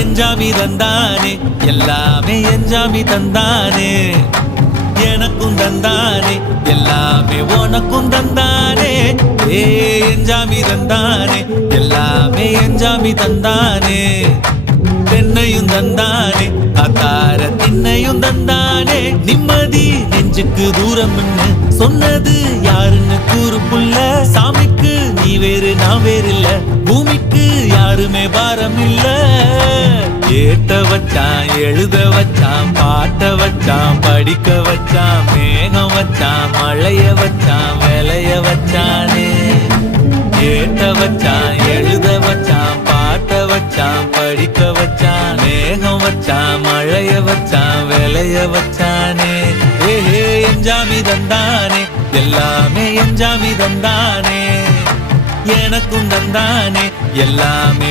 எஞ்சாமி தந்தானே எல்லாமே எஞ்சாமி தந்தானே எனக்கும் தந்தானே எல்லாமே உனக்கும் தந்தானே ஏ எஞ்சாமி தந்தானே எல்லாமே எஞ்சாமி தந்தானே தென்னையும் தந்தானே காத்தார திண்ணையும் தந்தானே நிம்மதி நெஞ்சுக்கு தூரம்னு சொன்னது யாருன்னு கூறு புள்ள சாமிக்கு நீ வேறு நான் வேறு இல்ல பூமிக்கு யாருமே பாரம் இல்ல ஏத்த வச்சான் எழுத வச்சான் பாட்ட வச்சான் படிக்க வச்சான் மேகம் வச்சான் மழைய வச்சான் விளைய வச்சானே ஏத்த வச்சான் எழுத வச்சான் பாட்ட வச்சான் படிக்க வச்சான் மேகம் வச்சான் மழைய வச்சான் விளைய வச்சானே ஏஹே எஞ்சாமி தந்தானே எல்லாமே எஞ்சாமி தந்தானே எனக்கும் தந்தானே எல்லாமே